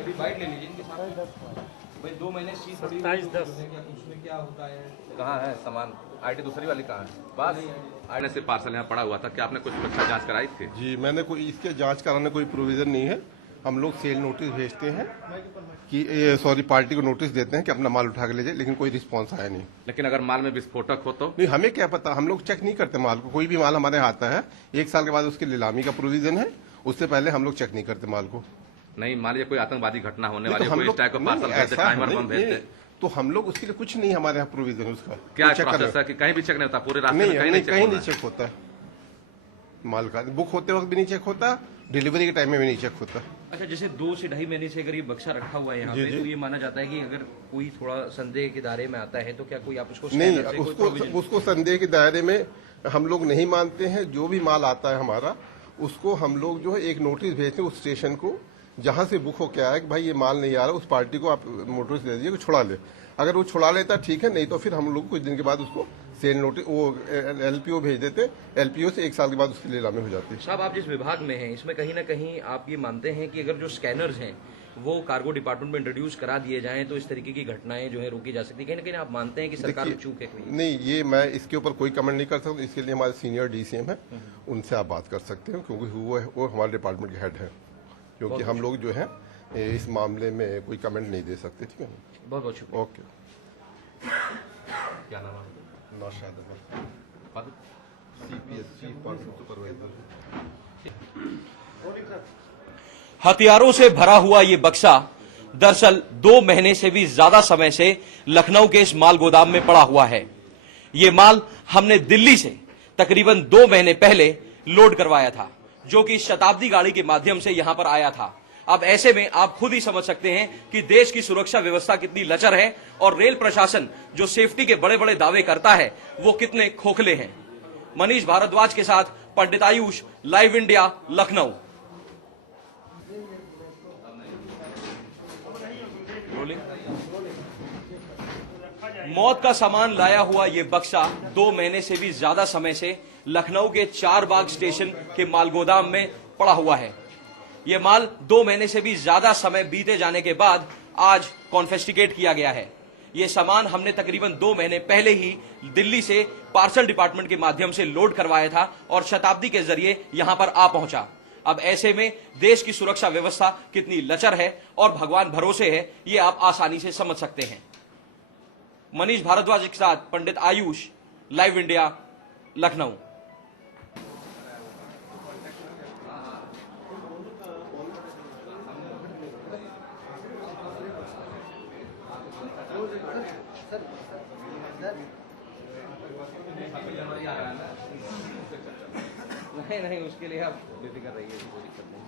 अभी बाइट ले लीजिए इनके साथ। भाई 2 महीने सी 27-10 उसमें क्या होता है? कहाँ है सामान? आईडी दूसरी वाली कहाँ है? बस आईडी से पार्सल यहाँ पड़ा हुआ था। क्या आपने कुछ सुरक्षा जांच कराई थी? जी, मैंने कोई इसके जांच कराने कोई प्रोविजन नहीं है। हम लोग सेल नोटिस भेजते हैं कि पार्टी को नोटिस देते हैं कि अपना माल उठा के ले जाए, लेकिन कोई रिस्पांस आया नहीं। लेकिन अगर माल में विस्फोटक हो तो? नहीं, हमें क्या पता, हम लोग चेक नहीं करते माल को। कोई भी माल हमारे आता है 1 साल के बाद उसकी नीलामी का प्रोविजन है, उससे पहले हम लोग चेक नहीं करते माल को। नहीं, मान लीजिए कोई आतंकवादी घटना होने वाली है, हम कोई लोग इस टाइप का पार्सल भेजते, टाइमर बम भेजते, तो हम लोग उसके लिए कुछ नहीं, हमारे यहाँ प्रोविजन उसका क्या चेक प्रोसेस है कि कहीं भी चेक नहीं होता? पूरे रास्ते में नहीं, कहीं कहीं नहीं चेक चेक होता है। माल का बुक होते वक्त भी नहीं चेक होता, डिलीवरी के टाइम में भी नहीं चेक होता। अच्छा, जैसे 2 से ढाई महीने से अगर ये बक्सा रखा हुआ है यहाँ जी, पे, जी। तो ये माना जाता है कि अगर कोई थोड़ा संदेह के दायरे में आता है तो क्या कोई आप उसको नहीं, स्कैनर से कोई provision- उसको संदेह के दायरे में हम लोग नहीं मानते हैं। जो भी माल आता है हमारा, उसको हम लोग जो है एक नोटिस भेजते हैं उस स्टेशन को जहां से बुक होके आया कि भाई ये माल नहीं आ रहा, उस पार्टी को आप नोटिस दे दीजिए कि छुड़ा ले। अगर वो छुड़ा लेता ठीक है, नहीं तो फिर हम लोग कुछ दिन के बाद उसको सेल नोटिस वो एलपीओ भेज देते। एलपीओ से 1 साल के बाद उसकी नीलामी हो जाती है। साहब, आप जिस विभाग में हैं इसमें कहीं ना कहीं आप ये मानते हैं कि अगर जो स्कैनर्स हैं वो कार्गो डिपार्टमेंट में इंट्रोड्यूस करा दिए जाएं तो इस तरीके की घटनाएं जो है रोकी जा सकती है? कहीं ना कहीं आप मानते हैं कि सरकार में चूक है कोई? नहीं, ये मैं इसके ऊपर कोई कमेंट नहीं कर सकता। इसके लिए हमारे सीनियर डीसीएम है, उनसे आप बात कर सकते हैं, क्योंकि वो हमारे डिपार्टमेंट के हेड है। क्योंकि हम लोग जो है इस मामले में कोई कमेंट नहीं दे सकते। ठीक है, बहुत बहुत शुक्रिया। ओके। क्या नाम है? Naushad Ahmad, CPS chief person supervisor. हथियारों से भरा हुआ ये बक्सा दरअसल 2 महीने से भी ज्यादा समय से लखनऊ के इस माल गोदाम में पड़ा हुआ है। ये माल हमने दिल्ली से तकरीबन 2 महीने पहले लोड करवाया था, जो कि शताब्दी गाड़ी के माध्यम से यहां पर आया था। अब ऐसे में आप खुद ही समझ सकते हैं कि देश की सुरक्षा व्यवस्था कितनी लचर है और रेल प्रशासन जो सेफ्टी के बड़े बड़े दावे करता है वो कितने खोखले हैं। मनीष भारद्वाज के साथ पंडित आयुष, लाइव इंडिया, लखनऊ। मौत का सामान लाया हुआ यह बक्सा 2 महीने से भी ज्यादा समय से लखनऊ के 4 बाग स्टेशन के माल गोदाम में पड़ा हुआ है। यह माल 2 महीने से भी ज्यादा समय बीते जाने के बाद आज कॉन्फिस्केट किया गया है। यह सामान हमने तकरीबन 2 महीने पहले ही दिल्ली से पार्सल डिपार्टमेंट के माध्यम से लोड करवाया था और शताब्दी के जरिए यहां पर आ पहुंचा। अब ऐसे में देश की सुरक्षा व्यवस्था कितनी लचर है और भगवान भरोसे है, यह आप आसानी से समझ सकते हैं। मनीष भारद्वाज के साथ पंडित आयुष, लाइव इंडिया, लखनऊ। नहीं, उसके लिए आप बेफिक्र रहिए, कोई दिक्कत नहीं।